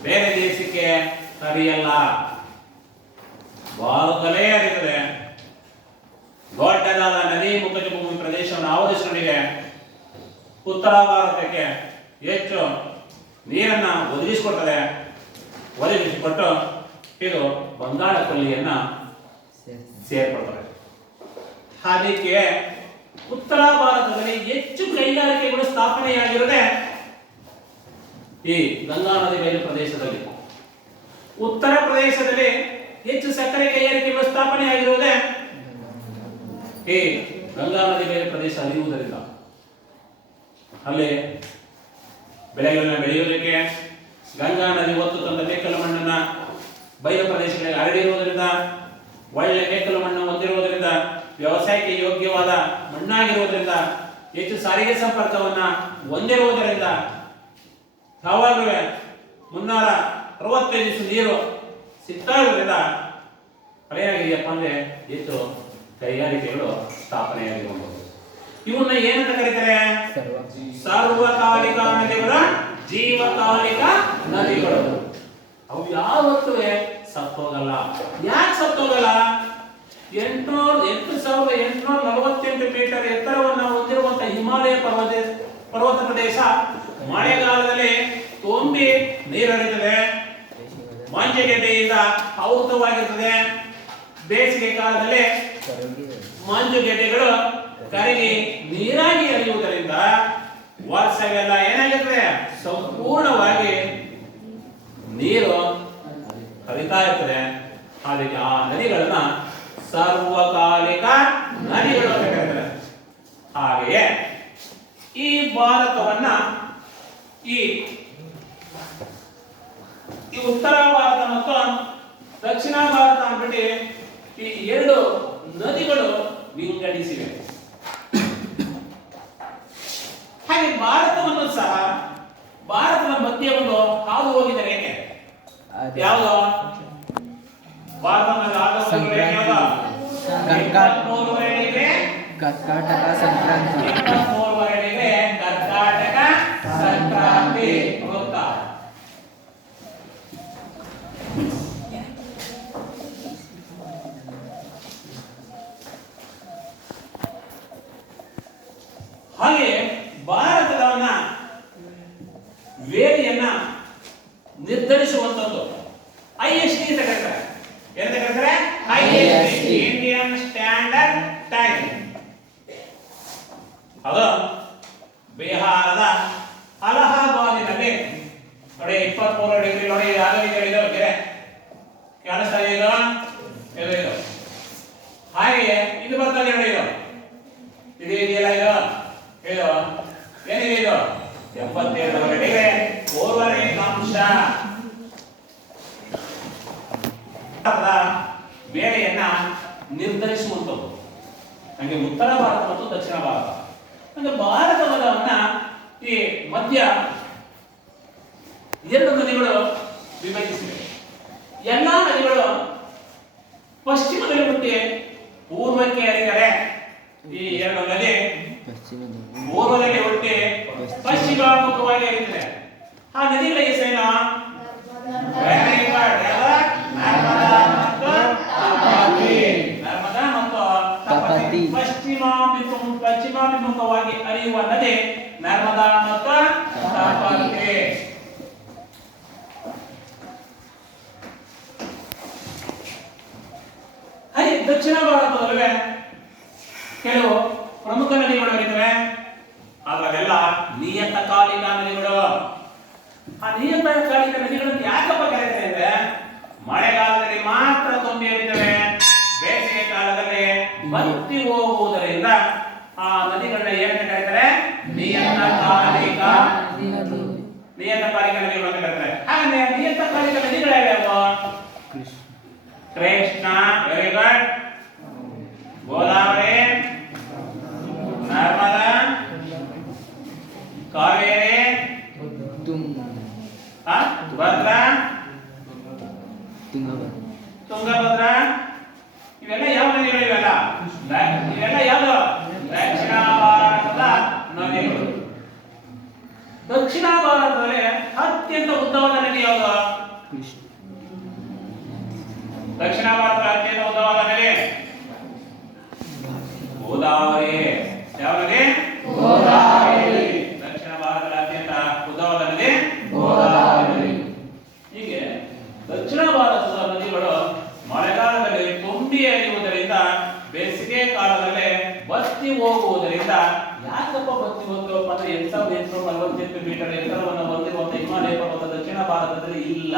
ಬೇರೆ ದೇಶಕ್ಕೆ ಹರಿಯಲ್ಲ, ಭಾರತದಲ್ಲೇ ಹರಿಯುತ್ತದೆ. ದೊಡ್ಡದಾದ ನದಿ ಮುಖಜ ಭೂಮಿ ಪ್ರದೇಶವನ್ನು ಆವರಿಸಿಕೊಂಡಿದೆ. ಉತ್ತರ ಭಾರತಕ್ಕೆ ಹೆಚ್ಚು ನೀರನ್ನ ಒದಗಿಸಿಕೊಡ್ತದೆ. ಒದಗಿಸಿಕೊಟ್ಟು ಇದು ಬಂಗಾಳ ಕೊಲ್ಲಿಯನ್ನ ಸೇರ್ಪಡ್ತದೆ. ಅದಕ್ಕೆ ಉತ್ತರ ಭಾರತದಲ್ಲಿ ಹೆಚ್ಚು ಕೈಗಾರಿಕೆಗಳು ಸ್ಥಾಪನೆಯಾಗಿರುತ್ತದೆ ಈ ಗಂಗಾ ನದಿ ಬಯಲು ಪ್ರದೇಶದಲ್ಲಿ. ಉತ್ತರ ಪ್ರದೇಶದಲ್ಲಿ ಹೆಚ್ಚು ಸಕ್ಕರೆ ಕೈಗಾರಿಕೆಗಳು ಸ್ಥಾಪನೆಯಾಗಿರುವುದೇ ಈ ಗಂಗಾ ನದಿ ಬಯಲು ಪ್ರದೇಶ ಹರಿಯುವುದರಿಂದ. ಅಲ್ಲಿ ಬೆಳೆಗಳನ್ನ ಬೆಳೆಯುವುದಕ್ಕೆ ಗಂಗಾ ನದಿ ಒತ್ತು ತಂದ ಮೇಕಲು ಮಣ್ಣನ್ನ ಬಯಲು ಪ್ರದೇಶಗಳಿಗೆ ಹರಡಿರುವುದರಿಂದ, ಒಳ್ಳೆ ಮೇಕಲು ಮಣ್ಣು ಹೊಂದಿರುವುದರಿಂದ, ವ್ಯವಸಾಯಕ್ಕೆ ಯೋಗ್ಯವಾದ ಮಣ್ಣಾಗಿರುವುದರಿಂದ, ಹೆಚ್ಚು ಸಾರಿಗೆ ಸಂಪರ್ಕವನ್ನ ಹೊಂದಿರುವುದರಿಂದ, ಯಾವಾಗಲೂ 365 ದಿವಸ ನೀರು ಸಿಗ್ತಾ ಇರುವುದರಿಂದ ಏನಾಗಿದೆಯಪ್ಪ ಅಂದ್ರೆ ಹೆಚ್ಚು ಕೈಗಾರಿಕೆಗಳು ಸ್ಥಾಪನೆಯಾಗಿರಬಹುದು. ಇವನ್ನ ಏನಂತ ಕರೀತಾರೆ? ಸಾರ್ವಕಾಲಿಕ ನದಿಗಳು, ಜೀವಕಾಲಿಕ ನದಿಗಳು. ಅವು ಯಾವತ್ತೂ ಸತ್ತೋಗಲ್ಲ. ಯಾಕೆ ಸತ್ತೋಗಲ್ಲ? 8848 ಮೀಟರ್ ಎತ್ತರವನ್ನು ಹೊಂದಿರುವಂತಹ ಹಿಮಾಲಯ ಪರ್ವತ ಪ್ರದೇಶ ಮಳೆಗಾಲದಲ್ಲಿ ತುಂಬಿ ನೀರರಿಯುತ್ತದೆ, ಮಂಜುಗೆಡ್ಡೆಯಿಂದ ಆವೃತವಾಗಿರುತ್ತದೆ. ಬೇಸಿಗೆ ಕಾಲದಲ್ಲಿ ಮಂಜುಗೆಡ್ಡೆಗಳು ಕರಗಿ ನೀರಾಗಿ ಹರಿಯುವುದರಿಂದ ವರ್ಷವೆಲ್ಲ ಏನಾಗಿರ್ತದೆ? ಸಂಪೂರ್ಣವಾಗಿ ನೀರು ಹರಿತಾ ಇರ್ತದೆ. ಅದಕ್ಕೆ ಆ ನದಿಗಳನ್ನ ಸರ್ವಕಾಲಿಕ ನದಿಗಳು ಅಂತ ಕರೀತಾರೆ. ಹಾಗೆಯೇ ಈ ಭಾರತವನ್ನ ಈ ಉತ್ತರ ಭಾರತ ಮತ್ತು ದಕ್ಷಿಣ ಭಾರತ ಅಂದ್ಬಿಟ್ಟು ಈ ಎರಡು ನದಿಗಳು ವಿಂಗಡಿಸಿವೆ. ಹಾಗೆ ಭಾರತವನ್ನು ಸಹ ಭಾರತದ ಮಧ್ಯೆ ಒಂದು ಹಾದು ಹೋಗಿದೆ ರೇಖೆ ಯಾವುದು? ಭಾರತದ ಕರ್ನಾಟಕ ಸಂಕ್ರಾಂತಿ ಕರ್ನಾಟಕ ಸಂಕ್ರಾಂತಿ ವೃತ್ತ. ಹಾಗೆ ಭಾರತದವನ್ನ ವೇಳೆಯನ್ನ ನಿರ್ಧರಿಸುವಂತದ್ದು IST ಅಂತ ಕರೀತಾರೆ. ಏನಂತ ಕರೀತಾರೆ? IST, Indian standard time. ಅದು ಬಿಹಾರದ ಅಲಹಾಬಾದಿನಲ್ಲಿ ನೋಡಿ 23 ಡಿಗ್ರಿ ನೋಡಿ ಯಾವ್ದು ಇದೆ ಕಾಣಿಸ್ತಾ ಇದೆ ಇದು. ಹಾಗೆ ಇದು ಬರ್ತದೆ ನೋಡಿ ಇದು ಇದೆಯಲ್ಲ ಇದು ಏನಿದೆ ಇದು 77 ಡಿಗ್ರಿ ಪೂರ್ವ ರೇಖಾಂಶ. ವೇಳೆಯನ್ನ ನಿರ್ಧರಿಸುವಂಥದ್ದು ಹಾಗೆ ಉತ್ತರ ಭಾರತ ಮತ್ತು ದಕ್ಷಿಣ ಭಾರತ. ಹಾಗೆ ಭಾರತವನ್ನ ಈ ಮಧ್ಯ ಎರಡು ನದಿಗಳು ವಿಭಜಿಸಿವೆ. ಎಲ್ಲಾ ನದಿಗಳು ಪಶ್ಚಿಮದಲ್ಲಿ ಹುಟ್ಟಿ ಪೂರ್ವಕ್ಕೆ ಹರಿದರೆ ಈ ಎರಡು ನದಿ ಪೂರ್ವದಲ್ಲಿ ಹುಟ್ಟಿ ಪಶ್ಚಿಮಾಮುಖವಾಗಿ ಹರಿಯುತ್ತದೆ. ಆ ನದಿಗಳ ಹೆಸರೇನು? ನರ್ಮದಾ ಮತ್ತು ತಪತಿ. ಪಶ್ಚಿಮಾಭಿಮುಖವಾಗಿ ಹರಿಯುವ ನದಿ ನರ್ಮದಾ ಮತ್ತು ತಪತಿ. ಹಾಗೆ ದಕ್ಷಿಣ ಭಾರತದಲ್ಲೇ ಕೆಲವು ಪ್ರಮುಖ ನದಿಗಳು ಹರಿಯುತ್ತವೆ. ಅದರಲ್ಲೆಲ್ಲ ನಿಯತಕಾಲಿಕ ನದಿಗಳು. ಆ ನಿಯತಕಾಲಿಕ ನದಿಗಳನ್ನು ಯಾಕಪ್ಪ ಕರೀತಾರೆ ಅಂದ್ರೆ ಮಳೆಗಾಲದಲ್ಲಿ ಮಾತ್ರ ತುಂಬಿ ಹರಿಯುತ್ತವೆ, ಬೇಸಿಗೆ ಕಾಲದಲ್ಲಿ ಬತ್ತಿ ಹೋಗುವುದರಿಂದ ಆ ನದಿಗಳನ್ನ ಏನಂತ ಕರೀತಾರೆ? ನಿಯತಕಾಲಿಕ ನದಿಗಳು ಅಂತ ಕರೀತಾರೆ. ಹಾಗೆ ನಿಯತಕಾಲಿಕ ನದಿಗಳು ಯಾವ್ಯಾವು? Krishna, very good, Godavari, Narmada, Kaveri, Bhadra, Tungabhadra. ಇವೆಲ್ಲ ಯಾವ ನದಿಗಳು? ಇವೆಲ್ಲ ಯಾವುದು? ದಕ್ಷಿಣ ಭಾರತದ ನದಿಗಳು. ದಕ್ಷಿಣ ಭಾರತದಲ್ಲಿ ಅತ್ಯಂತ ಉದ್ದವಾದ ನದಿ ಯಾವುದು? ದಕ್ಷಿಣ ಭಾರತದ ಅತ್ಯಂತ ಉದ್ದವಾದ ನದಿ ಗೋದಾವರಿ. ಯಾವ ನದಿ? ಗೋದಾವರಿ. ದಕ್ಷಿಣ ಭಾರತದ ಅತ್ಯಂತ ಉದ್ದವಾದ ನದಿ ಗೋದಾವರಿ. ಹೀಗೆ ದಕ್ಷಿಣ ಭಾರತದ ನದಿಗಳು ಮಳೆಗಾಲದಲ್ಲಿ ತುಂಬಿ ಹರಿಯುವುದರಿಂದ ಬೇಸಿಗೆ ಕಾಲದಲ್ಲಿ ಬತ್ತಿ ಹೋಗುವುದರಿಂದ. ಯಾಕಪ್ಪ ಬತ್ತಿ ಹೋಗ್ತವಪ್ಪ ಅಂದ್ರೆ 8848 ಮೀಟರ್ ಎತ್ತರವನ್ನು ಹೊಂದಿರುವಂತಹ ಹಿಮಾಲಯ ಪರ್ವತ ದಕ್ಷಿಣ ಭಾರತದಲ್ಲಿ ಇಲ್ಲ.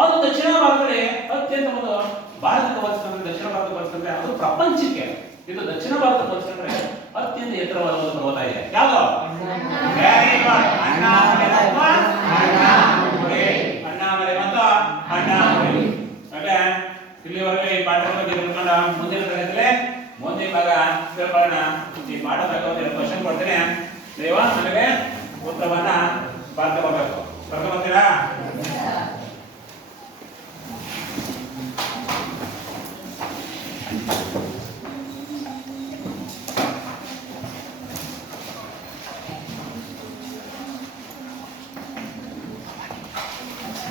ಅದು ದಕ್ಷಿಣ ಭಾರತದಲ್ಲಿ ಅತ್ಯಂತ ಒಂದು ಭಾರತಕ್ಕೆ ಹೋಲಿಸಿಕೊಂಡ್ರೆ ದಕ್ಷಿಣ ಭಾರತಕ್ಕೆ ಹೋಲಿಸಿಕೊಂಡ್ರೆ ಅದು ಪ್ರಪಂಚಕ್ಕೆ ಇದು ದಕ್ಷಿಣ ಭಾರತಕ್ಕೆ ಹೋಲಿಸಿಕೊಂಡ್ರೆ ಅತ್ಯಂತ ಎತ್ತರವಾದ ಒಂದು ಪರ್ವತ ಇದೆ. ಯಾವುದು? ಅಣ್ಣಾಮಲೈ ಮತ್ತು ಅಣ್ಣಾಮಲೈ. ಅಂದ್ರೆ ಇಲ್ಲಿವರೆಗೆ ಈ ಪಾಠದ ಬಗ್ಗೆ ತಿಳ್ಕೊಂಡ ಮುಂದಿನ ತರಗತಿಯಲ್ಲಿ ಮುಂದಿನ ಭಾಗ ತಿಳ್ಕೊಳ್ಳೋಣ. ಈ ಪಾಠದ ಬಗ್ಗೆ ಕ್ವಶನ್ ಕೊಡ್ತೇನೆ, ನೀವು ನನಗೆ ಉತ್ತರವನ್ನ ಬರ್ಕೋಬೇಕು. ಬರ್ಕೊಂಡ್ಬರ್ತೀರಾ?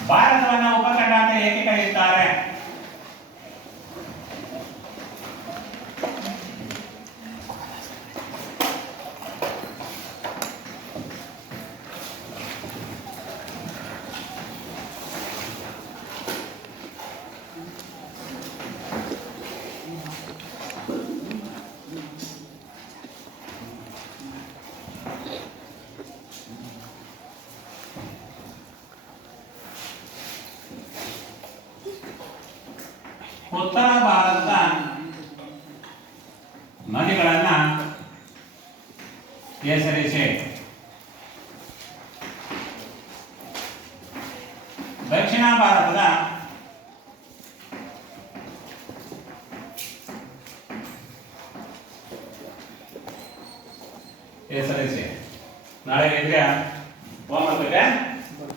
ಭಾರತವನ್ನ ಉಪಖಂಡ ಅಂತ ಏಕೆ ಕರೆಯುತ್ತಾರೆ? ಉತ್ತರ ಭಾರತದ ನದಿಗಳನ್ನ ಹೆಸರಿಸಿ. ದಕ್ಷಿಣ ದಕ್ಷಿಣ ಭಾರತದ ಹೆಸರಿಸಿ. ನಾಳೆ ಹೋಮ್ವರ್ಕ್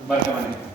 ಬರ್ಕ ಬನ್ನಿ.